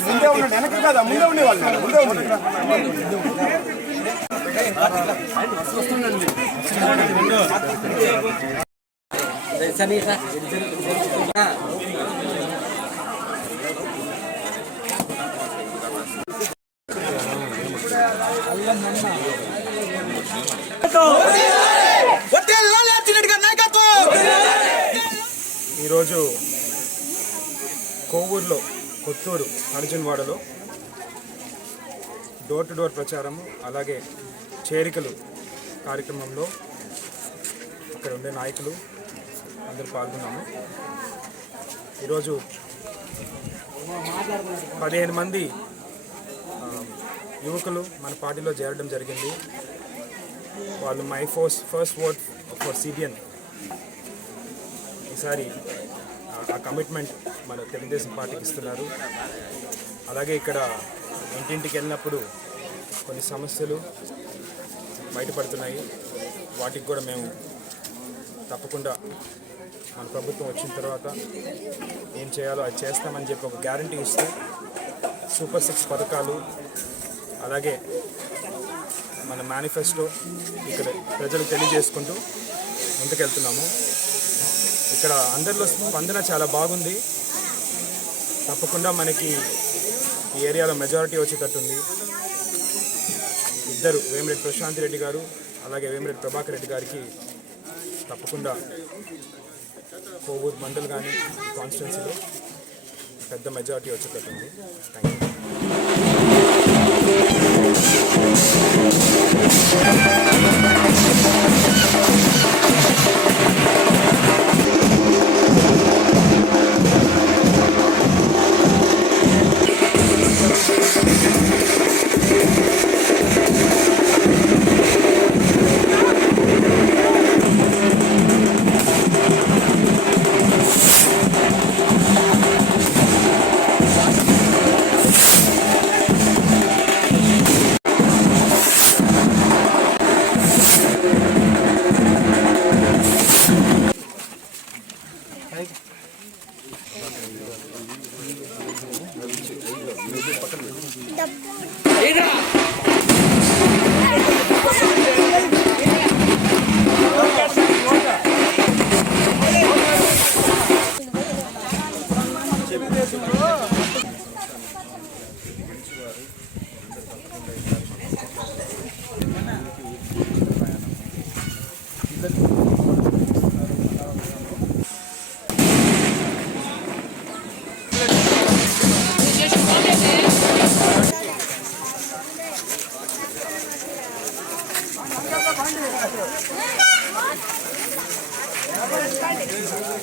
ముందే ఉండండి వెనక కదా? ముందే ఉండే వాళ్ళు ముందే ఉండండి ఈరోజు కొత్తూరు అర్జున్వాడలో డోర్ టు డోర్ ప్రచారము అలాగే చేరికలు కార్యక్రమంలో అక్కడ ఉండే నాయకులు అందరూ పాల్గొన్నాము. ఈరోజు పదిహేను మంది యువకులు మన పార్టీలో చేరడం జరిగింది. వాళ్ళు my force first vote for CBN ఈసారి ఆ కమిట్మెంట్ మన తెలుగుదేశం పార్టీకి ఇస్తున్నారు. అలాగే ఇక్కడ ఇంటింటికి వెళ్ళినప్పుడు కొన్ని సమస్యలు బయటపడుతున్నాయి. వాటికి కూడా మేము తప్పకుండా మన ప్రభుత్వం వచ్చిన తర్వాత ఏం చేయాలో అది చేస్తామని చెప్పి ఒక గ్యారంటీ ఇస్తూ సూపర్ సిక్స్ పథకాలు అలాగే మన మేనిఫెస్టో ఇక్కడ ప్రజలకు తెలియజేసుకుంటూ ముందుకెళ్తున్నాము. ఇక్కడ అందరిలో స్పందన చాలా బాగుంది. తప్పకుండా మనకి ఈ ఏరియాలో మెజారిటీ వచ్చేటట్టుంది. ఇద్దరు వేమిరెడ్డి ప్రశాంత్ రెడ్డి గారు అలాగే వేమిరెడ్డి ప్రభాకర్ రెడ్డి గారికి తప్పకుండా కోవూరు మండల్ కానీ కాన్స్టిట్యున్సీలో పెద్ద majority వచ్చేటట్టుంది. Thank you Đi ra! 頑張れ近いね。